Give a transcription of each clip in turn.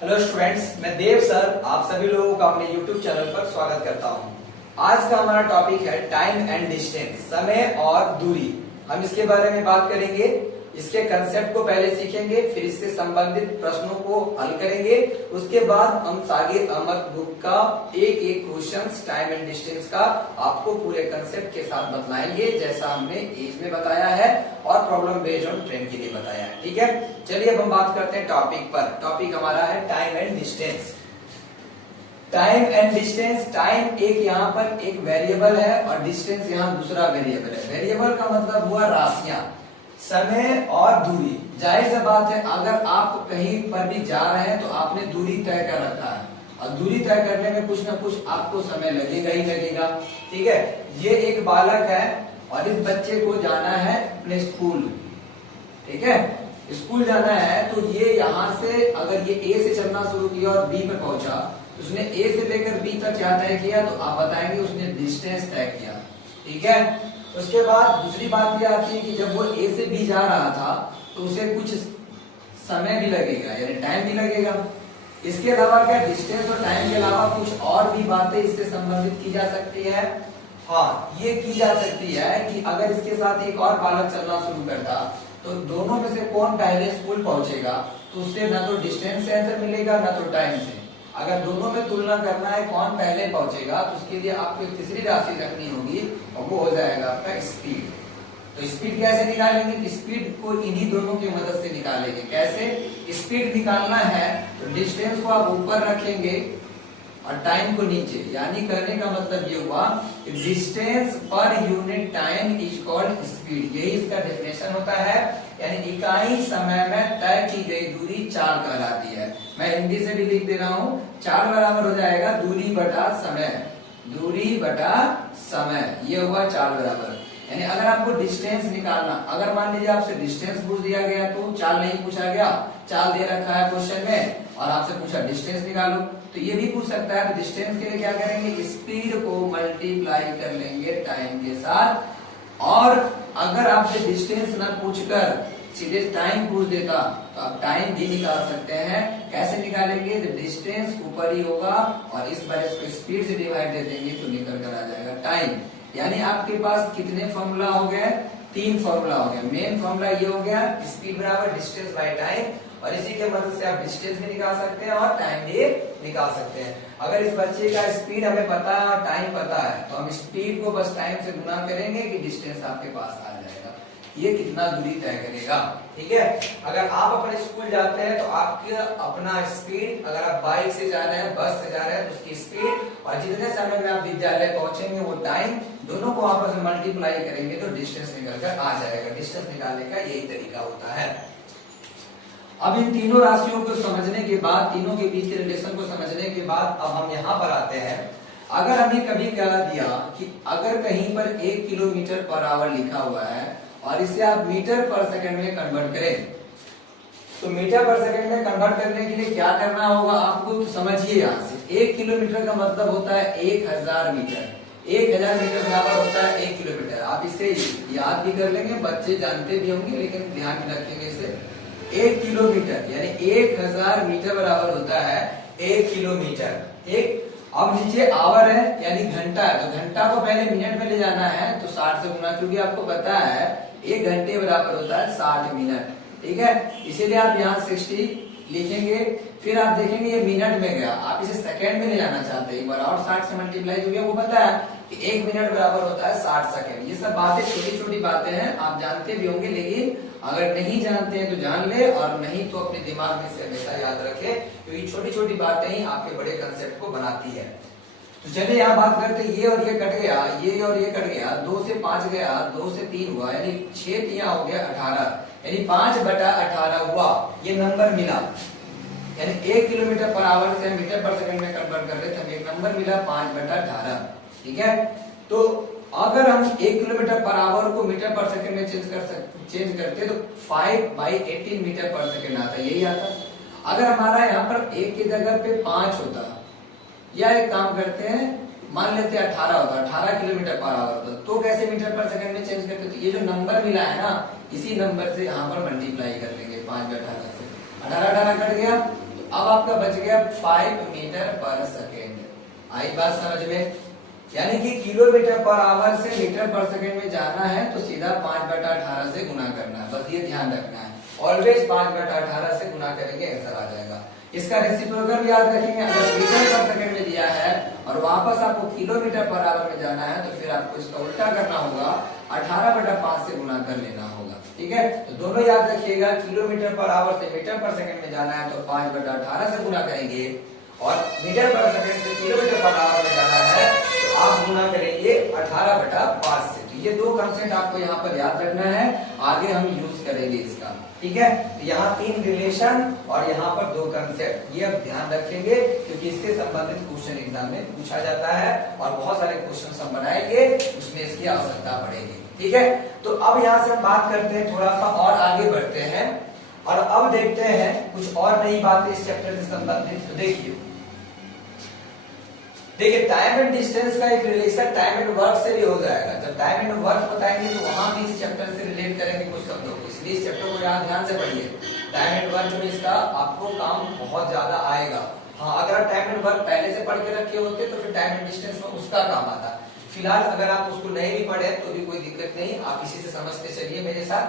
Hello students, मैं देव sir आप सभी लोगों का अपने YouTube चैनल पर स्वागत करता हूं। आज का हमारा टॉपिक है टाइम एंड डिस्टेंस, समय और दूरी। हम इसके बारे में बात करेंगे, इसके कंसेप्ट को पहले सीखेंगे, फिर इससे संबंधित प्रश्नों को हल करेंगे। उसके बाद हम सागिर अहमद बुक का एक एक क्वेश्चन टाइम एंड डिस्टेंस का आपको पूरे कंसेप्ट के साथ बतलाएंगे, जैसा हमने एज में बताया है और प्रॉब्लम बेस्ड ऑन ट्रेंड के लिए बताया है। ठीक है, चलिए अब हम बात करते हैं टॉपिक पर। टॉपिक हमारा है time and distance. Time and distance, time एक यहाँ पर एक वेरिएबल है और डिस्टेंस यहाँ दूसरा वेरिएबल है। वेरिएबल का मतलब हुआ राशियां, समय और दूरी। जाहिर सी बात है, अगर आप कहीं पर भी जा रहे हैं तो आपने दूरी तय कर रखा है और दूरी तय करने में कुछ ना कुछ आपको समय लगेगा ही लगेगा। ठीक है, ये एक बालक है और इस बच्चे को जाना है अपने स्कूल। ठीक है, स्कूल जाना है तो ये यहाँ से अगर ये ए से चलना शुरू किया और बी पे पहुंचा, उसने ए से लेकर बी तक क्या तय किया, तो आप बताएंगे उसने डिस्टेंस तय किया। ठीक है, उसके बाद दूसरी बात ये आती है कि जब वो ए से बी जा रहा था तो उसे कुछ समय भी लगेगा, यानी टाइम भी लगेगा। इसके अलावा क्या डिस्टेंस और टाइम के अलावा कुछ और भी बातें इससे संबंधित की जा सकती है? हाँ, ये की जा सकती है कि अगर इसके साथ एक और बालक चलना शुरू करता तो दोनों में से कौन पहले स्कूल पहुंचेगा, तो उससे ना तो डिस्टेंस से आंसर मिलेगा ना तो टाइम से। अगर दोनों में तुलना करना है कौन पहले पहुंचेगा, तो उसके लिए आपको एक तीसरी राशि रखनी होगी और वो हो जाएगा आपका स्पीड। तो स्पीड कैसे निकालेंगे? स्पीड को इन्हीं दोनों की मदद से निकालेंगे। कैसे? स्पीड निकालना है तो डिस्टेंस को आप ऊपर रखेंगे और टाइम को नीचे, यानी करने का मतलब ये हुआ कि distance per unit time is called speed. यही इसका डेफिनेशन होता है, यानी इकाई समय में तय की गई दूरी चाल कहलाती है। मैं हिंदी से भी लिख दे रहा हूँ, चाल बराबर हो जाएगा दूरी बटा समय। दूरी बटा समय, ये हुआ चाल बराबर। यानी अगर आपको डिस्टेंस निकालना, अगर मान लीजिए आपसे डिस्टेंस पूछ दिया गया तो चाल नहीं पूछा गया, चाल दे रखा है क्वेश्चन में और आपसे पूछा डिस्टेंस निकालो, तो ये भी पूछ सकता है। तो डिस्टेंस के लिए क्या करेंगे? स्पीड को मल्टीप्लाई कर लेंगे टाइम के साथ। और अगर आपसे डिस्टेंस ना पूछकर सीधे टाइम पूछ देता तो आप टाइम भी निकाल सकते हैं। कैसे निकालेंगे? तो डिस्टेंस ऊपर ही होगा और इस बार इसको स्पीड से डिवाइड दे देंगे तो निकल कर आ जाएगा टाइम। यानी आपके पास कितने फॉर्मूला हो गए? 3 फॉर्मूला हो गया। मेन फॉर्मूला ये हो गया स्पीड बराबर डिस्टेंस बाय टाइम, और इसी के मदद से आप डिस्टेंस भी निकाल सकते हैं और टाइम भी निकाल सकते हैं। अगर इस बच्चे का स्पीड हमें पता है और टाइम पता है तो हम स्पीड को बस टाइम से गुना करेंगे कि डिस्टेंस आपके पास आ जाएगा, ये कितना दूरी तय करेगा। ठीक है, अगर आप अपने स्कूल जाते हैं तो आपके अपना स्पीड, अगर आप बाइक से जा रहे हैं, बस से जा रहे हैं तो उसकी स्पीड और जितने समय में आप विद्यालय पहुंचेंगे वो टाइम, दोनों को आपस में मल्टीप्लाई करेंगे तो डिस्टेंस निकल कर आ जाएगा। डिस्टेंस निकालने का यही तरीका होता है। अब इन तीनों राशियों को समझने के बाद, तीनों के बीच के रिलेशन को समझने के बाद अब हम यहाँ पर आते हैं। अगर हमें कभी कह दिया कि अगर कहीं पर 1 किलोमीटर पर आवर लिखा हुआ है और इसे आप मीटर पर सेकंड में कन्वर्ट करें, तो मीटर पर सेकंड में कन्वर्ट करने के लिए क्या करना होगा आपको, तो समझिए। यहाँ से 1 किलोमीटर का मतलब होता है 1000 मीटर। 1000 मीटर बराबर होता है 1 किलोमीटर। आप इसे याद भी कर लेंगे, बच्चे जानते भी होंगे लेकिन ध्यान में रखेंगे इसे। 1 किलोमीटर यानी 1000 मीटर बराबर होता है 1 किलोमीटर। ठीक, अब नीचे आवर है यानी घंटा है, तो घंटा को पहले मिनट में ले जाना है तो 60 से गुना, क्योंकि आपको पता है 1 घंटे बराबर होता है 60 मिनट। ठीक है, इसीलिए आप यहाँ 60 लिखेंगे। फिर आप देखेंगे ये मिनट में गया, आप इसे सेकंड में ले जाना चाहते हैं एक बार, और 60 से मल्टीप्लाई हो गया। वो पता है कि 1 मिनट बराबर होता है 60 सेकंड। ये सब बातें छोटी छोटी बातें हैं, आप जानते भी होंगे, लेकिन अगर नहीं जानते हैं तो जान ले, और नहीं तो अपने दिमाग में से हमेशा याद रखे, क्योंकि छोटी छोटी बातें ही आपके बड़े कंसेप्ट को बनाती है। तो चलिए यहाँ बात करते हैं, ये और ये कट गया, ये और ये कट गया, 2 से 5 गया, 2 से 3 हुआ, यानी 6 तिया हो गया 18, यानी 5/18 हुआ। ये नंबर मिला, यानी 1 किलोमीटर पर आवर से मीटर पर सेकंड में कन्वर्ट कर रहे थे, हमें एक नंबर मिला 5/18। ठीक है, तो अगर हम 1 किलोमीटर पर आवर को मीटर पर सेकंड में चेंज करते तो 5/18 मीटर पर सेकंड आता, यही आता। अगर हमारा यहाँ पर 1 की जगह पे 5 होता, या एक काम करते हैं, मान लेते 18 होता, 18 किलोमीटर पर आवर होता, तो कैसे मीटर पर सेकंड में चेंज करते? तो ये जो नंबर मिला है ना, इसी नंबर से यहाँ पर मल्टीप्लाई कर लेंगे 5/18 से। 18 कट गया, तो अब आपका बच गया 5 मीटर पर सेकेंड। आई बात समझ में? यानी कि किलोमीटर पर आवर से मीटर पर सेकेंड में जाना है तो सीधा 5/18 से गुना करना है, बस ये ध्यान रखना है। ऑलवेज 5/18 से गुना करेंगे आंसर आ जाएगा। इसका रेसिप्रोकल भी याद रखेंगे, अगर मीटर पर सेकंड में दिया है और वापस आपको किलोमीटर पर आवर में जाना है तो फिर आपको इसका उल्टा करना होगा, 18/5 से गुना कर लेना होगा। ठीक है, तो दोनों याद रखिएगा, किलोमीटर पर आवर से मीटर पर सेकंड में जाना है तो 5/18 से गुना करेंगे और मीटर पर सेकंड से किलोमीटर पर आवर में जाना है तो आप गुना करेंगे 18/5 से। तो ये दो कंसेप्ट आपको यहाँ पर याद रखना है, आगे हम यूज करेंगे इसका। ठीक है, तो यहाँ 3 रिलेशन और यहाँ पर 2 कंसेप्ट, ये अब ध्यान रखेंगे क्योंकि इससे संबंधित क्वेश्चन एग्जाम में पूछा जाता है और बहुत सारे क्वेश्चन हम बनाएंगे, उसमें इसकी आवश्यकता पड़ेगी। ठीक है, तो अब यहाँ से हम बात करते हैं, थोड़ा सा और आगे बढ़ते हैं और अब देखते हैं कुछ और नई बातें इस चैप्टर से संबंधित। तो देखिए टाइम एंड डिस्टेंस का एक रिलेशन टाइम एंड वर्क से भी हो जाएगा। जब टाइम एंड वर्क बताएंगे तो वहां भी इस चैप्टर से रिलेट करेंगे कुछ शब्दों को, इसलिए इस चैप्टर को यहाँ ध्यान से पढ़िए। टाइम एंड वर्क में इसका आपको काम बहुत ज्यादा आएगा। हाँ, अगर आप टाइम एंड वर्क पहले से पढ़ के रखे होते तो फिर टाइम एंड डिस्टेंस में उसका काम आता। फिलहाल अगर आप उसको नहीं भी पढ़े तो भी कोई दिक्कत नहीं, आप इसी से समझते चलिए मेरे साथ।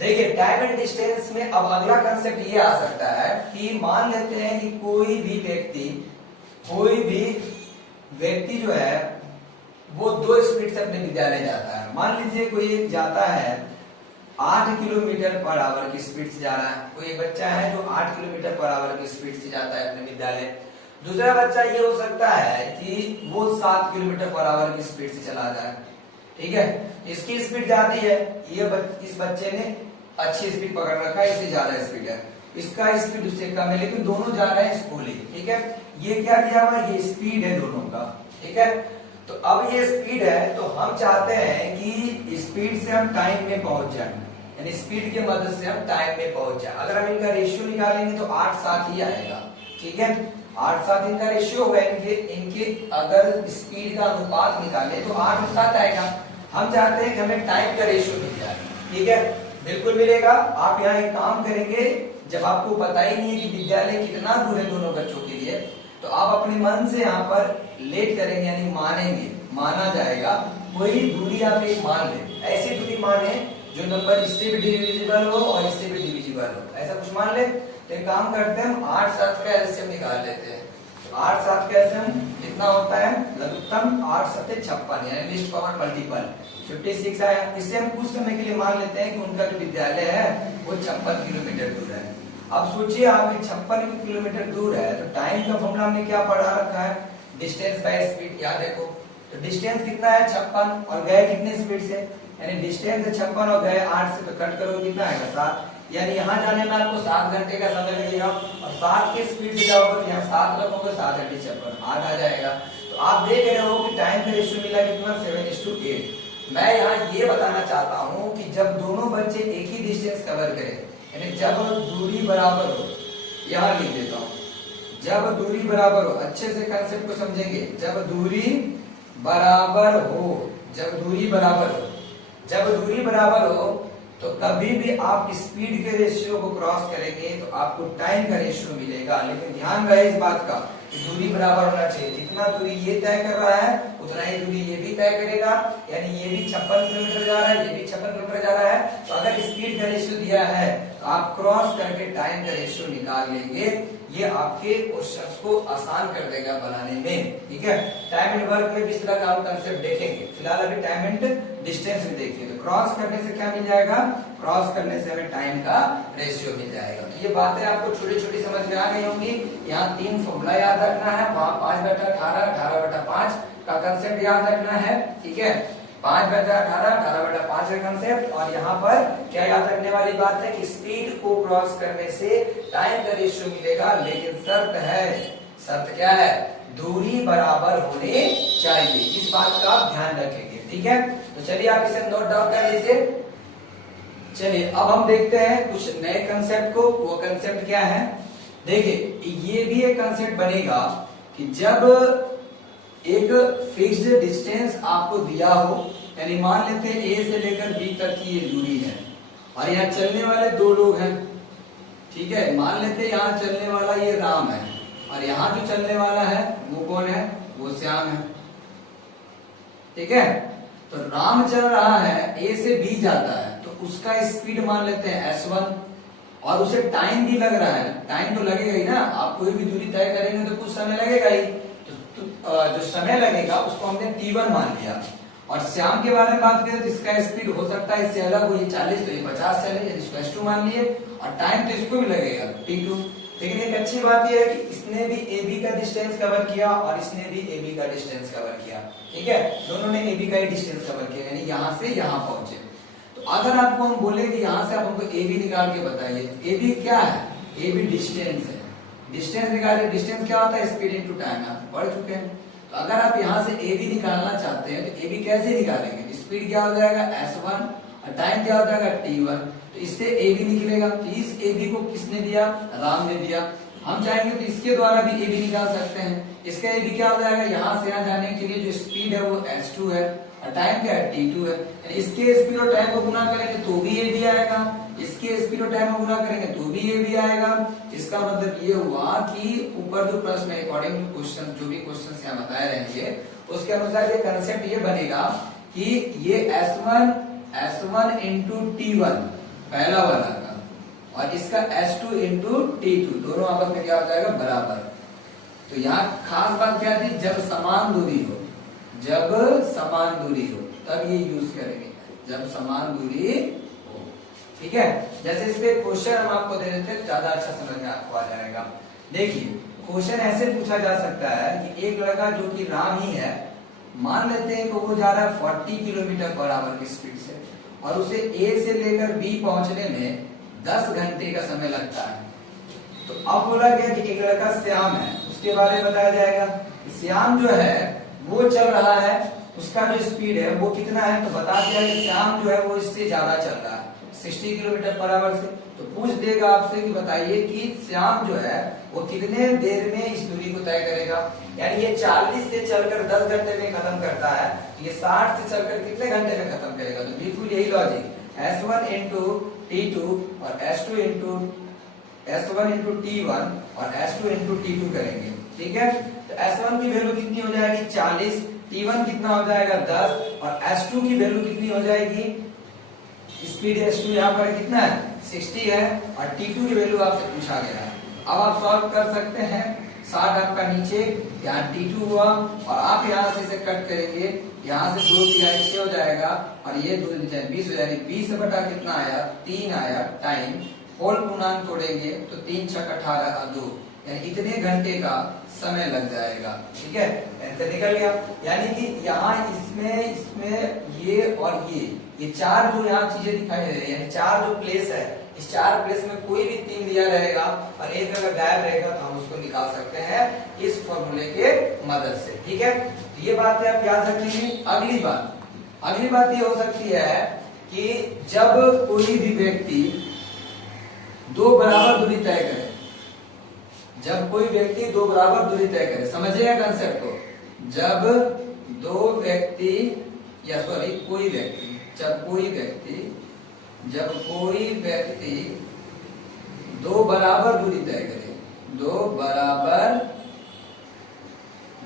देखिए टाइम एंड डिस्टेंस में अब अगला कंसेप्ट ये आ सकता है कि मान लेते हैं कि कोई भी व्यक्ति जो है वो 2 स्पीड से अपने विद्यालय जाता है। मान लीजिए कोई एक जाता है 8 किलोमीटर पर आवर की स्पीड से जा रहा है, कोई एक बच्चा है जो 8 किलोमीटर पर आवर की स्पीड से जाता है अपने विद्यालय। दूसरा बच्चा ये हो सकता है कि वो 7 किलोमीटर पर आवर की स्पीड से चला जाए। ठीक है, इसकी स्पीड जाती है, इस बच्चे ने अच्छी स्पीड पकड़ रखा है, इससे ज्यादा स्पीड है, इसका स्पीड उससे कम है, लेकिन दोनों जा रहे हैं स्कूल ही। ठीक है, ये क्या दिया हुआ है, ये स्पीड है दोनों का। ठीक है, तो अब ये स्पीड है तो हम चाहते हैं कि स्पीड से हम टाइम में पहुंच जाए, यानी स्पीड की मदद से हम टाइम में पहुंच जाए। अगर हम इनका रेशियो निकालेंगे तो 8-7 ही आएगा। ठीक है, 8-7 इनका रेशियो होगा, इनके अगर स्पीड का अनुपात निकाले तो 8-7 आएगा। हम चाहते हैं कि हमें टाइम का रेशियो मिल जाए। ठीक है, बिल्कुल मिलेगा। आप यहाँ एक काम करेंगे, जब आपको पता ही नहीं है कि विद्यालय कितना दूर है दोनों बच्चों के लिए, तो आप अपने मन से यहाँ पर लेट करेंगे, यानी मानेंगे, माना जाएगा। कोई दूरी आप एक मान ले, ऐसी दूरी माने जो नंबर इससे भी डिविजिबल हो और इससे भी डिविजिबल हो, ऐसा कुछ मान ले। तो एक काम करते हैं, हम 8-7 का एलसीएम निकाल लेते हैं। 8-7 का एलसीएम कितना होता है, लघुत्तम 8-7 56, यानी लीस्ट कॉमन मल्टीपल 56 आया। इससे हम कुछ समय के लिए मान लेते हैं कि उनका जो विद्यालय है वो 56 किलोमीटर दूर है। अब सोचिए आपके 56 किलोमीटर दूर है तो टाइम का फॉर्मूला हमने क्या पढ़ा रखा है, डिस्टेंस बाय स्पीड। याद देखो, तो डिस्टेंस कितना है 56 और गए कितने स्पीड से, यानी डिस्टेंस है 56 और गए 8 से, तो कट करो कितना आएगा 7, यानी यहाँ जाने में आपको 7 घंटे का समय लगेगा और 7 की स्पीड से जाओगे तो यहाँ 7 रखोगे, 7 × 56 8 आ जाएगा। तो आप देख रहे हो कि टाइम का रेशियो मिला कितना, 7:8। मैं यहाँ ये बताना चाहता हूँ कि जब दोनों बच्चे एक ही डिस्टेंस कवर करें, यानी जब दूरी बराबर हो, यहाँ लिख देता हूँ, जब दूरी बराबर हो, अच्छे से कंसेप्ट को समझेंगे, जब दूरी बराबर हो, जब दूरी बराबर हो, जब दूरी बराबर हो तो कभी भी आप स्पीड के रेशियो को क्रॉस करेंगे तो आपको टाइम का रेशियो मिलेगा। लेकिन ध्यान रहे इस बात का कि दूरी बराबर होना चाहिए, जितना दूरी ये तय कर रहा है उतना ही दूरी ये भी तय करेगा, यानी ये भी 56 किलोमीटर जा रहा है, ये भी 56 किलोमीटर जा रहा है। तो अगर स्पीड का रेशियो दिया है तो आप क्रॉस करके टाइम का रेशियो निकाल लेंगे, ये आपके क्वेश्चंस को आसान कर देगा बनाने में। ठीक है, टाइम एंड वर्क में भी इस तरह का हम कंसेप्ट देखेंगे, फिलहाल अभी टाइम एंड डिस्टेंस में देखिए। तो क्रॉस करने से क्या मिल जाएगा, क्रॉस करने से हमें टाइम का रेशियो मिल जाएगा। तो ये बातें आपको छोटी छोटी समझ में आ गई होंगी। यहाँ 3 फॉर्मूला याद रखना है, वहां 5/18 18/5 का कंसेप्ट याद रखना है। ठीक है, 5/18 18/5 का कंसेप्ट, और यहाँ पर क्या याद रखने वाली बात है कि स्पीड को क्रॉस करने से टाइम का रेशियो मिलेगा, लेकिन शर्त क्या है, दूरी बराबर होने चाहिए। इस बात का आप ध्यान रखेंगे। ठीक है, तो चलिए आप इसे नोट डाउन कर लीजिए। चलिए अब हम देखते हैं कुछ नए कंसेप्ट को। वो कंसेप्ट क्या है, देखिए ये भी एक कंसेप्ट बनेगा कि जब एक फिक्स्ड डिस्टेंस आपको दिया हो, यानी मान लेते हैं ए से लेकर बी तक की ये दूरी है और यहाँ चलने वाले 2 लोग हैं। ठीक है, मान लेते हैं यहाँ चलने वाला ये ये राम है और यहाँ जो चलने वाला है वो कौन है, वो श्याम है। ठीक है, तो राम चल रहा है, ए से बी जाता है, तो उसका स्पीड मान लेते हैं s1 और उसे टाइम भी लग रहा है। टाइम तो लगेगा ही ना, आप कोई भी दूरी तय करेंगे तो कुछ समय लगेगा ही, तो जो समय लगेगा उसको हमने t1 मान लिया। और श्याम के बारे में बात करें तो इसका स्पीड हो सकता है इससे अलग हो, ये 40 तो ये 50 चले, इसको s2 मान लिए और टाइम तो इसको भी लगेगा t2। लेकिन एक अच्छी बात यह है कि इसने भी AB का डिस्टेंस कवर किया और इसने भी AB का डिस्टेंस कवर किया। ठीक है, दोनों ने AB का ही डिस्टेंस कवर किया, यानी यहाँ से यहाँ पहुंचे। तो अगर आपको हम बोले कि यहाँ से आप हमको AB निकाल के बताइए, AB क्या है, AB डिस्टेंस है, डिस्टेंस निकालिए। डिस्टेंस क्या होता है, स्पीड इनटू टाइम, आप पढ़ चुके हैं। तो अगर आप यहाँ से AB निकालना चाहते हैं तो AB कैसे निकालेंगे, स्पीड क्या हो जाएगा s1 और टाइम क्या हो जाएगा t1, तो इससे AB निकलेगा। तो इस AB को किसने दिया, राम ने दिया। हम चाहेंगे तो इसके द्वारा भी AB निकाल सकते हैं। इसका AB क्या हो जाएगा, यहाँ से यहाँ जाने के लिए जो स्पीड है वो s2 है और टाइम क्या है, t2 है। इसके स्पीड और टाइम को गुना करेंगे तो भी AB आएगा, इसके स्पीड और टाइम को गुना करेंगे तो भी AB आएगा। इसका मतलब ये हुआ कि ऊपर जो प्रश्न है अकॉर्डिंग टू क्वेश्चन, जो भी क्वेश्चन यहाँ बताए रहेंगे उसके अनुसार ये कंसेप्ट ये बनेगा कि ये S1 इंटू T1 पहला वाला का और इसका S2 इंटू T2 दोनों आपस में क्या हो जाएगा, बराबर। तो यहाँ खास बात क्या थी, जब समान दूरी हो, जब समान दूरी हो तब ये यूज करेंगे, जब समान दूरी हो। ठीक है, जैसे इसके क्वेश्चन हम आपको दे देते हैं, ज्यादा अच्छा समझ में आपको आ जाएगा। देखिए क्वेश्चन ऐसे पूछा जा सकता है कि एक लड़का जो कि राम ही है, मान लेते हैं कि वो जा रहा है 40 किलोमीटर पर आवर की स्पीड से और उसे A से लेकर B पहुंचने में 10 घंटे का समय लगता है। तो अब बोला गया कि एक लड़का श्याम है, उसके बारे में बताया जाएगा। श्याम जो है वो चल रहा है, उसका जो स्पीड है वो कितना है, तो बता दिया कि श्याम जो है वो इससे ज्यादा चल रहा है 60 किलोमीटर पर आवर से। तो पूछ देगा आपसे कि बताइए कि श्याम जो है वो कितने देर में इस दूरी को तय करेगा। यानी ये 40 से चलकर 10 घंटे में खत्म करता है, ये 60 से चलकर कितने घंटे में खत्म करेगा। तो बिल्कुल यही लॉजिक, S1 इंटू T2 और S1 इंटू T1 और S2 इंटू T2 करेंगे। ठीक है, तो S1 की वैल्यू कितनी हो जाएगी, 40, T1 कितना हो जाएगा 10 और S2 की वैल्यू कितनी हो जाएगी, स्पीड S2 यहाँ पर कितना है 60 है और T2 की वैल्यू आपसे पूछा गया है। अब आप सॉल्व कर सकते हैं, 60 आपका नीचे, यहाँ T2 हुआ और आप यहाँ से इसे कट करेंगे, यहाँ से 2 तिहाई 6 हो जाएगा और ये 2 20 हो जाएगी। 20 बटा कितना आया, 3 आया। टाइम होल पूर्णांक तोड़ेंगे तो 3 छक 18 और 2, यानी इतने घंटे का समय लग जाएगा। ठीक है, आंसर निकल गया। यानी कि यहाँ इसमें ये और ये चार जो यहाँ चीजें दिखाई दे रही है, चार जो प्लेस है, इस 4 प्लेस में कोई भी 3 दिया रहेगा और एक अगर गायब रहेगा तो हम उसको निकाल सकते हैं इस फॉर्मूले के मदद से। ठीक है, ये बात आप याद रखेंगे। अगली बात ये हो सकती है कि जब कोई भी व्यक्ति 2 बराबर दूरी तय करे, जब कोई व्यक्ति 2 बराबर दूरी तय करे, समझिएगा कंसेप्ट को। जब कोई व्यक्ति 2 बराबर दूरी तय करे, 2 बराबर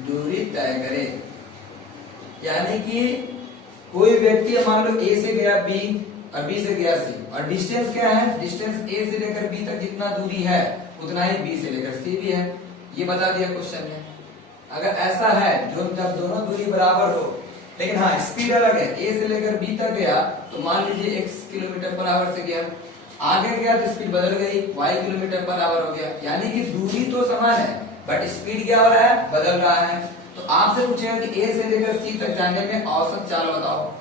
दूरी तय करे, यानी कि कोई व्यक्ति मान लो A से गया B और B से गया C और डिस्टेंस क्या है, डिस्टेंस A से लेकर B तक जितना दूरी है उतना ही B से लेकर C भी है, ये बता दिया क्वेश्चन में। अगर ऐसा है जब दोनों दूरी बराबर हो लेकिन हाँ स्पीड अलग है, A से लेकर B तक गया तो मान लीजिए x किलोमीटर पर आवर से गया, आगे गया तो स्पीड बदल गई, y किलोमीटर पर आवर हो गया, यानी कि दूरी तो समान है बट स्पीड क्या हो रहा है, बदल रहा है। तो आपसे पूछेगा कि A से लेकर C तक जाने में औसत चाल बताओ।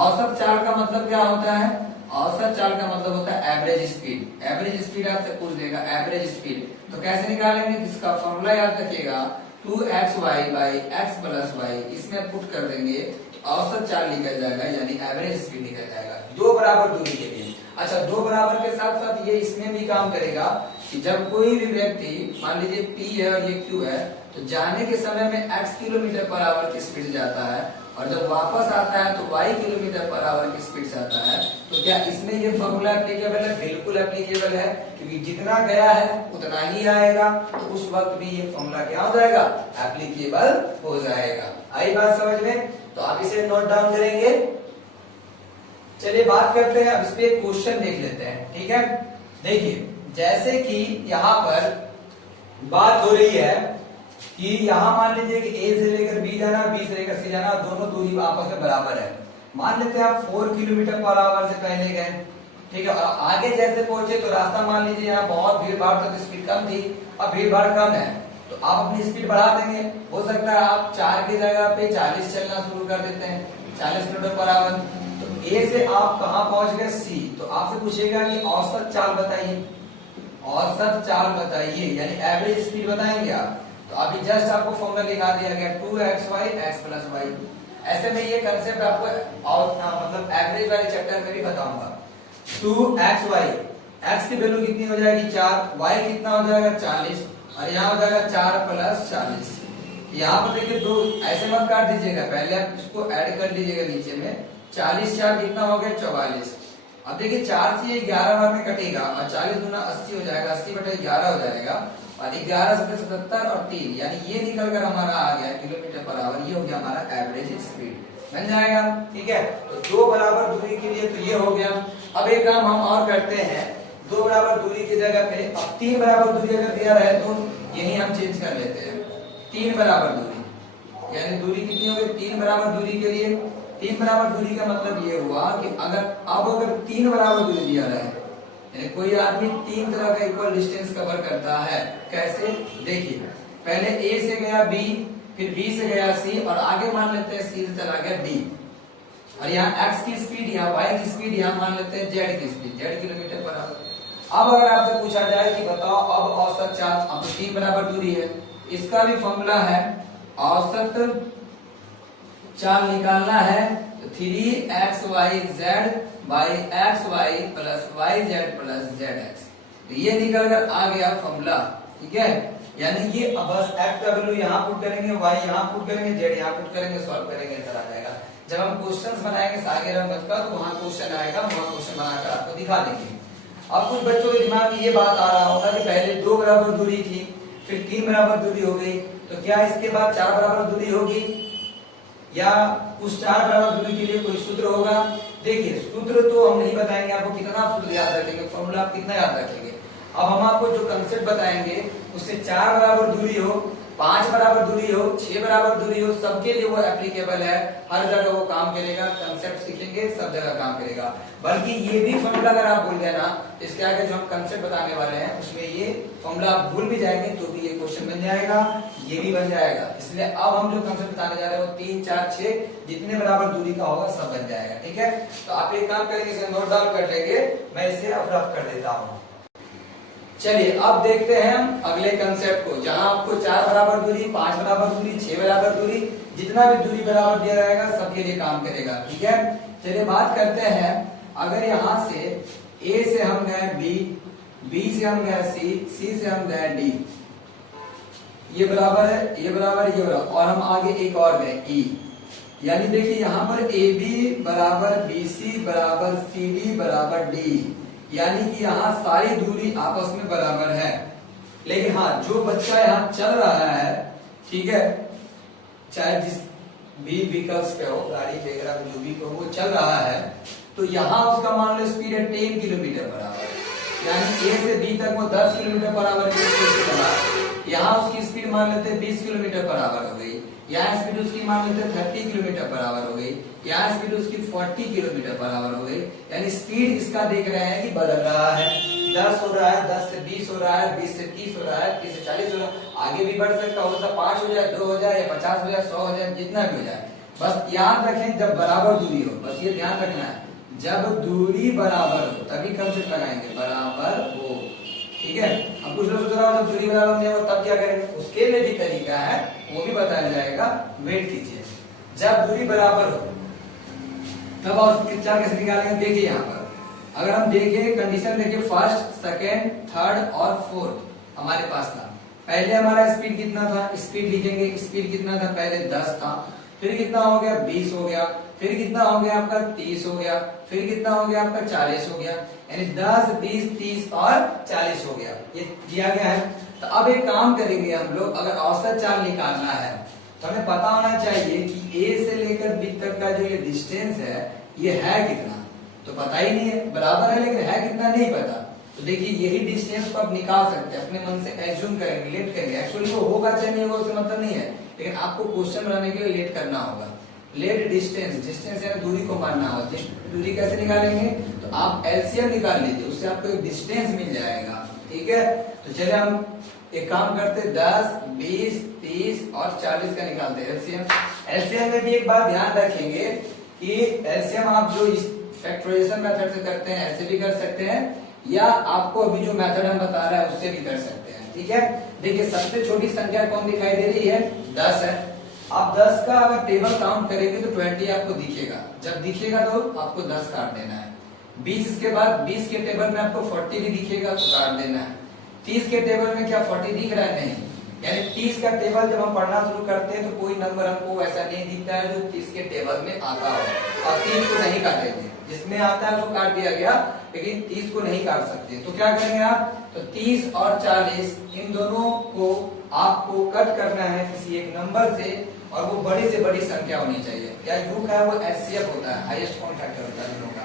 औसत चाल का मतलब क्या होता है, औसत चाल का मतलब होता है एवरेज स्पीड। एवरेज स्पीड आपसे पूछ देगा, एवरेज स्पीड तो कैसे निकालेंगे, इसका फॉर्मूला याद रखिएगा, 2xy by x plus y, इसमें पुट कर देंगे तो औसत चाल निकल जाएगा, यानी एवरेज स्पीड निकल जाएगा 2 बराबर दूरी के लिए। अच्छा, 2 बराबर के साथ साथ ये इसमें भी काम करेगा कि जब कोई भी व्यक्ति मान लीजिए P है और ये Q है तो जाने के समय में x किलोमीटर पर आवर की स्पीड जाता है और जब वापस आता है तो y किलोमीटर पर आवर की स्पीड से आता है, तो क्या इसमें ये फॉर्मूला एप्लीकेबल है? बिल्कुल एप्लीकेबल है, क्योंकि जितना गया है उतना ही आएगा, तो उस वक्त भी ये फॉर्मूला क्या हो जाएगा? एप्लीकेबल हो जाएगा। आई बात समझ में? तो आप इसे नोट डाउन करेंगे। चलिए बात करते हैं, अब इस पे एक क्वेश्चन देख लेते हैं, ठीक है। देखिए जैसे कि यहाँ पर बात हो रही है कि यहाँ मान लीजिए कि A से लेकर B जाना, B से लेकर C जाना, दोनों दूरी आपस में बराबर है। मान लेते हैं आप 4 किलोमीटर पर आवर से पहले गए, ठीक है, और आगे जैसे पहुंचे तो रास्ता मान लीजिए यहाँ बहुत भीड़ भाड़ था तो स्पीड कम थी, अब भीड़ भाड़ कम है तो आप अपनी स्पीड बढ़ा देंगे। हो सकता है आप 4 की जगह पे 40 चलना शुरू कर देते हैं, 40 किलोमीटर पर आवर। तो A से आप कहाँ पहुंच गए? C। तो आपसे पूछेगा कि औसत चाल बताइए, औसत चाल बताइए, यानी एवरेज स्पीड बताएंगे आप। तो अभी जस्ट आपको फॉर्मूला लिखा दिया गया 2xy x प्लस y। ऐसे में ये कंसेप्ट आपको और मतलब एवरेज वाले चैप्टर में भी बताऊंगा। 2xy, x की वैल्यू कितनी हो जाएगी? 4, y कितना हो जाएगा? 40, और यहाँ हो जाएगा 4 प्लस 40। यहाँ पर देखिए दो ऐसे मत काट दीजिएगा, पहले आप इसको ऐड कर लीजिएगा नीचे में। 40 4 कितना हो गया? 44। अब देखिए 4 से ये 11 बार में कटेगा और 40 दूना 80 हो जाएगा, 80 बटे 11 हो जाएगा, और 11 से 77 और 3, यानी ये निकल कर हमारा आ गया किलोमीटर पर आवर। ये हो गया हमारा एवरेज स्पीड, बन जाएगा, ठीक है। तो दो बराबर दूरी के लिए तो ये हो गया। अब एक काम हम और करते हैं, दो बराबर दूरी की जगह पे अब 3 बराबर दूरी अगर दिया रहे तो यही हम चेंज कर लेते हैं। 3 बराबर दूरी, यानी दूरी कितनी हो गई? 3 बराबर दूरी के लिए 3 बराबर दूरी का मतलब ये हुआ कि अगर 3 बराबर दूरी दिया रहा है, यानी कोई आदमी 3 तरह का इक्वल डिस्टेंस कवर करता है। कैसे? देखिए पहले A से गया B, फिर B से गया C, और आगे मान लेते हैं C से चला गया D, और यहाँ x की स्पीड, यहाँ y की स्पीड, यहाँ मान लेते हैं z की speed, z kilometre per hour. अब अगर आपसे पूछा जाए कि बताओ अब औसत चाल, अब तो 3 बराबर दूरी है, इसका भी फॉर्मूला है औसत चाल निकालना है, तो 3xyz by xy plus yz plus zx। तो ये निकल कर आ गया फॉर्मूला, ठीक है। यानी कि अब बस x का वैल्यू यहाँ पुट करेंगे, y यहाँ पुट करेंगे, z यहाँ पुट करेंगे, सॉल्व करेंगे, इधर आ जाएगा। जब हम क्वेश्चंस बनाएंगे सागे रंगत का तो वहां क्वेश्चन आएगा, वहां क्वेश्चन बनाकर आपको दिखा देंगे। अब कुछ बच्चों के दिमाग में ये बात आ रहा होगा कि पहले 2 बराबर दूरी थी, फिर 3 बराबर दूरी हो गई, तो क्या इसके बाद 4 बराबर दूरी होगी, या उस 4 बराबर दूरी के लिए कोई सूत्र होगा? देखिए सूत्र तो हम नहीं बताएंगे आपको, कितना सूत्र याद रखेंगे, फॉर्मूला आप कितना याद रखेंगे। अब हम आपको जो कंसेप्ट बताएंगे उससे 4 बराबर दूरी हो, 5 बराबर दूरी हो, 6 बराबर दूरी हो, सबके लिए वो एप्लीकेबल है, हर जगह वो काम करेगा। कंसेप्ट सीखेंगे सब जगह काम करेगा। बल्कि ये भी फॉर्मूला अगर आप भूल गए ना, इसके आगे जो हम कंसेप्ट बताने वाले हैं उसमें ये फॉर्मूला आप भूल भी जाएंगे तो भी ये क्वेश्चन बन जाएगा, ये भी बन जाएगा। इसलिए अब हम जो कंसेप्ट बताने जा रहे हैं वो 3 4 6 जितने बराबर दूरी का होगा सब बन जाएगा, ठीक है। तो आप एक काम करेंगे, इसे नोट डाउन कर लेंगे, मैं इसे अब रफ कर देता हूँ। चलिए अब देखते हैं हम अगले कंसेप्ट को, जहां आपको 4 बराबर दूरी, 5 बराबर दूरी, 6 बराबर दूरी, जितना भी दूरी बराबर दिया जाएगा सबके लिए काम करेगा, ठीक है। चलिए बात करते हैं, अगर यहाँ से A से हम गए B, B से हम गए C, C से हम गए D, ये बराबर है, ये बराबर, ये बराबर, और हम आगे एक और गए E, यानी देखिए यहाँ पर AB बराबर BC बराबर CD बराबर D, यानी कि यहाँ सारी दूरी आपस में बराबर है। लेकिन हाँ, जो बच्चा यहाँ चल रहा है, ठीक है, चाहे जिस भी व्हीकल्स पे हो, गाड़ी वगैरह जो भी हो, वो चल रहा है, तो यहाँ उसका मान लो स्पीड है 10 किलोमीटर पर आवर, यानी A से B तक वो 10 किलोमीटर पर आवर की स्पीड से चला। यहाँ उसकी स्पीड मान लेते हैं 20 किलोमीटर पर आवर हो गई, यहाँ स्पीड उसकी मान लेते हैं 30 किलोमीटर पर आवर हो गई, यहाँ स्पीड उसकी 40 किलोमीटर पर आवर हो गई। यानी स्पीड इसका देख रहे हैं कि बदल रहा है, 10 हो रहा है, 10 से 20 हो रहा है, 20 से 30 हो रहा है, 30 से 40 हो रहा है, आगे भी बढ़ सकता हो, 5 हो जाए, 2 हो जाए, या 50 हो जाए, 100 हो जाए, जितना भी हो जाए। बस याद रखें जब बराबर दूरी हो, बस ये ध्यान रखना है, जब दूरी बराबर हो तभी कंसेप्ट लगाएंगे, बराबर हो, ठीक है। अब कुछ लोग सोच रहा हो जब दूरी बराबर नहीं हो तब क्या करेंगे, उसके लिए भी तरीका है, वो भी बताया जाएगा, वेट कीजिए। जब दूरी बराबर हो तब और चार कैसे निकालेंगे, देखिए यहाँ पर अगर हम देखें कंडीशन, देखिए फर्स्ट, सेकेंड, थर्ड और फोर्थ हमारे पास था। पहले हमारा स्पीड कितना था, स्पीड लिखेंगे, स्पीड कितना था, पहले 10 था, फिर कितना हो गया 20 हो गया, फिर कितना हो गया आपका 30 हो गया, फिर कितना हो गया आपका 40 हो गया, यानी 10 20 30 और 40 हो गया, ये दिया गया है। तो अब एक काम करेंगे हम लोग, अगर औसत चाल निकालना है तो हमें पता होना चाहिए कि ए से लेकर बी तक का जो ये डिस्टेंस है ये है कितना, तो पता ही नहीं है, बराबर है लेकिन है कितना नहीं पता। तो देखिए यही डिस्टेंस को आप निकाल सकते हैं, अपने मन से एज्यूम करेंगे, लेट करेंगे, एक्चुअली वो होगा चाहे नहीं होगा उससे मतलब नहीं है, लेकिन आपको क्वेश्चन बनाने के लिए लेट करना होगा। लेट डिस्टेंस, डिस्टेंस यानी दूरी को मानना होगा। दूरी कैसे निकालेंगे, तो आप एलसीएम निकाल लीजिए, उससे आपको एक डिस्टेंस मिल जाएगा, ठीक है। तो चलिए हम एक काम करते, 10 20 30 और 40 का निकालते हैं एलसीएम। एलसीएम में भी एक बात ध्यान रखेंगे कि एलसीएम आप जो इस फैक्टराइजेशन मेथड से करते हैं ऐसे भी कर सकते हैं, या आपको अभी जो मेथड हम बता रहे हैं उससे भी कर सकते हैं, ठीक है। देखिए सबसे छोटी संख्या कौन दिखाई दे रही है, 10 है। आप 10 का अगर टेबल काउंट करेंगे तो 20 आपको दिखेगा, जब दिखेगा तो आपको 10 काट देना है। 20 इसके बाद 20 के टेबल में आपको 40 भी दिखेगा तो काट देना है। 30 के टेबल में क्या 40 दिख रहा है, नहीं, यानी 30 का टेबल जब हम पढ़ना शुरू करते हैं तो कोई नंबर हमको ऐसा नहीं दिखता है जो 30 के टेबल में आता हो, और 30 को नहीं काटेंगे, जिसमें आता है उसको काट दिया गया, लेकिन 30 को नहीं काट सकते। तो क्या करेंगे आप, तो 30 और 40 इन दोनों को आपको कट करना है किसी एक नंबर से, और वो बड़ी से बड़ी संख्या होनी चाहिए। क्या यू का है वो एचसीएफ होता है, हाईएस्ट कॉमन फैक्टर होता है दोनों का।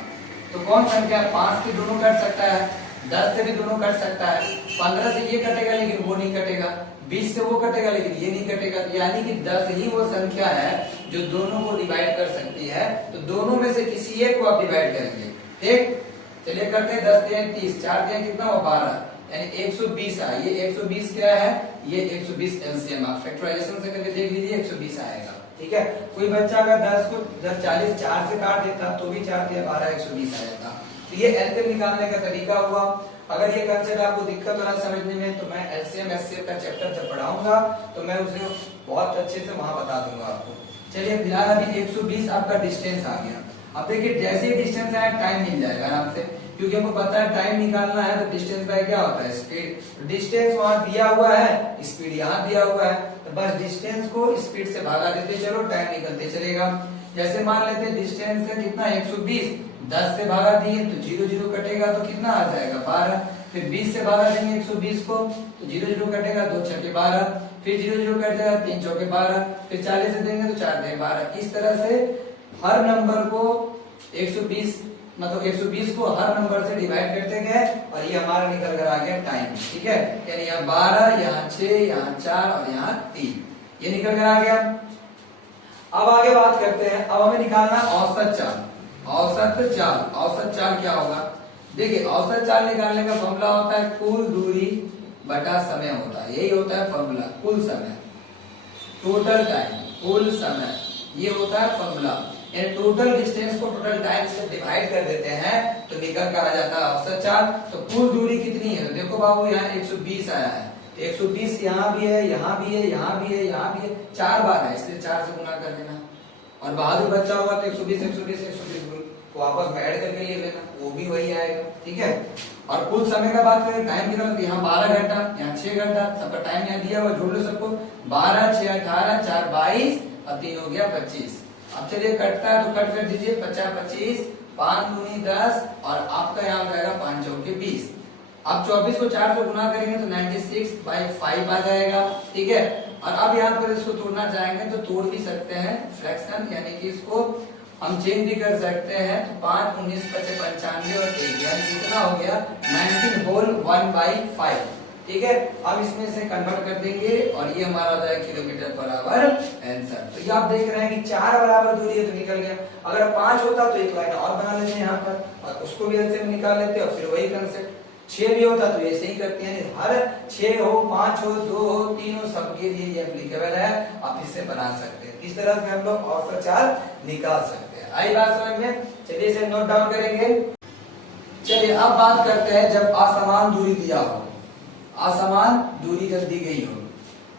तो कौन संख्या 5 से दोनों कट सकता है, 10 से भी दोनों कट सकता है, 15 से ये कटेगा लेकिन वो नहीं कटेगा, 20 से वो कटेगा लेकिन ये नहीं कटेगा, यानी कि 10 ही वो संख्या है जो दोनों को डिवाइड कर सकती है। तो दोनों में से किसी एक को आप डिवाइड करेंगे, ठीक। चलिए करते हैं, 10 3 30, 4 3 कितना हो 12, यानी 120 आया। ये 120 क्या है, ये 120 एलसीएम, आप फैक्टराइजेशन से करके देख लीजिए 120 आएगा, ठीक है। कोई बच्चा अगर 10 को 40 4 से काट देता तो भी 4 दिया 12 120 आ जाता। तो ये एलसीएम निकालने का तरीका हुआ। अगर ये कंसेप्ट आपको दिक्कत हो रहा समझने में तो मैं एलसीएम एचसीएफ का चैप्टर जब पढ़ाऊंगा तो मैं उसे बहुत अच्छे से वहां बता दूंगा आपको। चलिए फिलहाल अभी 120 आपका डिस्टेंस आ गया। अब देखिए जैसे ही डिस्टेंस आया टाइम मिल जाएगा आराम से, क्योंकि हमको पता है टाइम निकालना है तो डिस्टेंस बाय क्या होता है, स्पीड। डिस्टेंस वहां दिया हुआ है, स्पीड यहाँ दिया हुआ है, तो बस डिस्टेंस को स्पीड से भागा देते चलो, टाइम निकलते चलेगा। जैसे मान लेते हैं डिस्टेंस है कितना 120, 10 से भागा दिए तो 0 0 कटेगा तो कितना आ जाएगा 12, फिर 20 से भागा देंगे 120 को तो 0 0 कटेगा 2 6 12, फिर 0 0 कट जाएगा 3 4 12, फिर 40 से देंगे तो 4 4 12। इस तरह से हर नंबर को 120 मतलब 120 को हर नंबर से डिवाइड करते गए और ये हमारा निकल कर आ गया टाइम, ठीक है। यानी यहाँ 12, यहाँ 6, यहाँ 4 और यहाँ 3, ये निकल कर आ गया। अब आगे बात करते हैं, अब हमें निकालना औसत चाल। औसत चाल, औसत चाल क्या होगा, देखिए औसत चाल निकालने का फॉर्मूला होता है कुल दूरी बटा समय होता है, यही होता है फॉर्मूला। कुल समय, टोटल टाइम, कुल समय, ये होता है फॉर्मूला। टोटल डिस्टेंस को टोटल टाइम से डिवाइड कर देते हैं तो निकल कर आ जाता है औसत चाल। तो कुल दूरी कितनी है, तो देखो बाबू यहाँ 120 आया है, 120 यहाँ भी है, यहाँ भी है, यहाँ भी है, यहाँ भी है, 4 बार है, इसलिए 4 से गुना कर देना। और बहादुर बच्चा होगा तो 120 120 120 को आपस में ऐड करके ले लेना, वो भी वही आएगा, ठीक है। और कुल समय का बात करें, टाइम कितना, यहाँ 12 घंटा, यहाँ 6 घंटा, सबका टाइम यहाँ दिया हुआ, जोड़ लो सबको, 12 6 18 4 22 और 3 हो गया 25। अब चलिए कटता है तो कट कर दीजिए, 50 25, 5 दूनी 10 और आपका यहाँ जाएगा 5 चौके 20। अब 24 को 4 से गुना करेंगे तो 96/5 आ जाएगा, ठीक है। और अब यहाँ पर इसको तोड़ना चाहेंगे तो तोड़ भी सकते हैं, फ्रैक्शन यानी कि इसको हम चेंज भी कर सकते हैं। तो 5 19 25 95 और 1 यानी कितना हो गया 19 होल 1/5, ठीक है। अब इसमें से कन्वर्ट कर देंगे और ये हमारा हो जाएगा किलोमीटर पर आवर आंसर। तो ये आप देख रहे हैं कि 4 बराबर दूरी है तो निकल गया। अगर 5 होता तो एक लाइन और बना लेते हैं यहाँ पर और उसको भी एलसीएम निकाल लेते और फिर वही कंसेप्ट। 6 भी होता तो ऐसे ही करते हैं, हर 6 हो 5 हो 2 हो 3 हो सबके लिए ये एप्लीकेबल है, आप इसे बना सकते हैं। इस तरह से हम लोग औसत चाल निकाल सकते हैं। आई बात समझ में, चलिए इसे नोट डाउन करेंगे। चलिए अब बात करते हैं जब असमान दूरी दिया हो, असमान दूरी जब दी गई हो।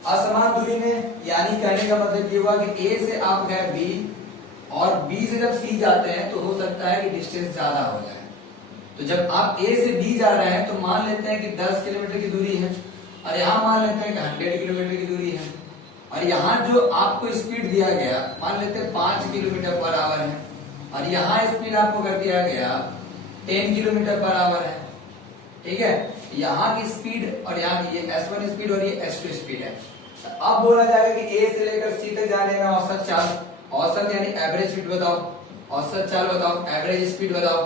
असमान दूरी में यानी कहने का मतलब ये हुआ कि ए से आप गए बी और बी से जब सी जाते हैं तो हो सकता है कि डिस्टेंस ज्यादा हो जाए। तो जब आप ए से बी जा रहे हैं तो मान लेते हैं कि 10 किलोमीटर की दूरी है और यहाँ मान लेते हैं कि 100 किलोमीटर की दूरी है। और यहाँ जो आपको स्पीड दिया गया, मान लेते हैं 5 किलोमीटर पर आवर है, और यहाँ स्पीड आपको कर दिया गया 10 किलोमीटर पर आवर है, ठीक है। यहाँ की स्पीड और यहाँ की, ये S1 स्पीड और ये S2 स्पीड है। अब बोला जाएगा कि A से लेकर C तक जाने में औसत चाल, औसत यानी एवरेज स्पीड बताओ, औसत चाल बताओ, एवरेज स्पीड बताओ।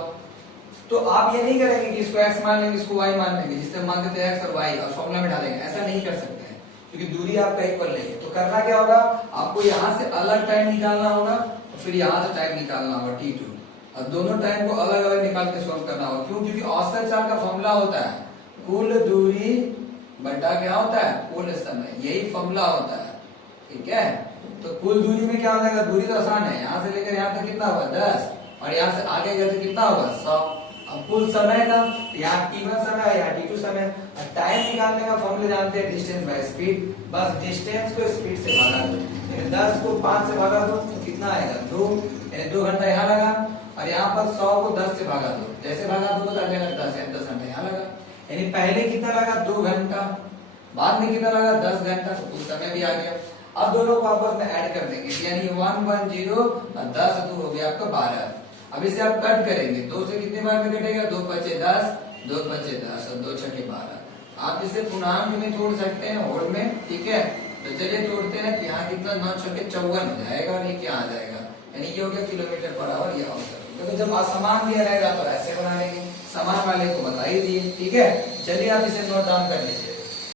तो आप ये नहीं करेंगे कि इसको x मान लेंगे, इसको y मान लेंगे, जिससे मान देते हैं x और y और फॉर्मूला में डालेंगे, ऐसा नहीं कर सकते हैं क्योंकि दूरी आपका इक्वल नहीं है। तो करना क्या होगा, आपको यहाँ से अलग टाइम निकालना होगा और फिर यहाँ से टाइम निकालना होगा t2, और दोनों टाइम को अलग अलग निकाल के सॉल्व करना होगा। क्यों? क्योंकि औसत चाल का फॉर्मूला होता है कुल दूरी बटा क्या होता है, कुल समय, यही फॉर्मूला होता है, ठीक है। तो कुल दूरी में क्या हो जाएगा, दूरी तो आसान है, यहाँ से लेकर यहाँ तक कितना होगा 10, और यहाँ से आगे गए तो कितना होगा 100। अब कुल समय का, यहाँ t1 समय है, यहाँ t2 समय। और टाइम निकालने का फॉर्मूला जानते हैं, डिस्टेंस बाय स्पीड। बस डिस्टेंस को स्पीड से भागा दो, यानी 10 को 5 से भागा दो तो कितना आएगा 2, यानी 2 घंटा यहाँ लगा, और यहाँ पर 100 को 10 से भागा दो, जैसे भागा दो तो अगले 10 घंटा यहाँ लगा, यानी पहले कितना लगा 2 घंटा, बाद में कितना लगा 10 घंटा, तो कुछ समय भी आ गया। अब दोनों को आपस में ऐड कर देंगे, यानी 110 और 10 2 हो गया आपका 12। अब इसे आप कट करेंगे, 2 से कितने बार में कटेगा, 2 पचे 10, 2 पचे 10 और 2 छके 12। आप इसे पूर्णांक में तोड़ सकते हैं, होड़ में, ठीक है। तो चलिए तोड़ते हैं, यहाँ कितना 9 छके 54 हो जाएगा, और ये क्या आ जाएगा, यानी ये हो गया किलोमीटर पर आवर, ये औसत। क्योंकि जब असमान दिया रहेगा तो ऐसे बना लेंगे, समान वाले को बता ही दिए, ठीक है। चलिए आप इसे नोट डाउन कर लीजिए।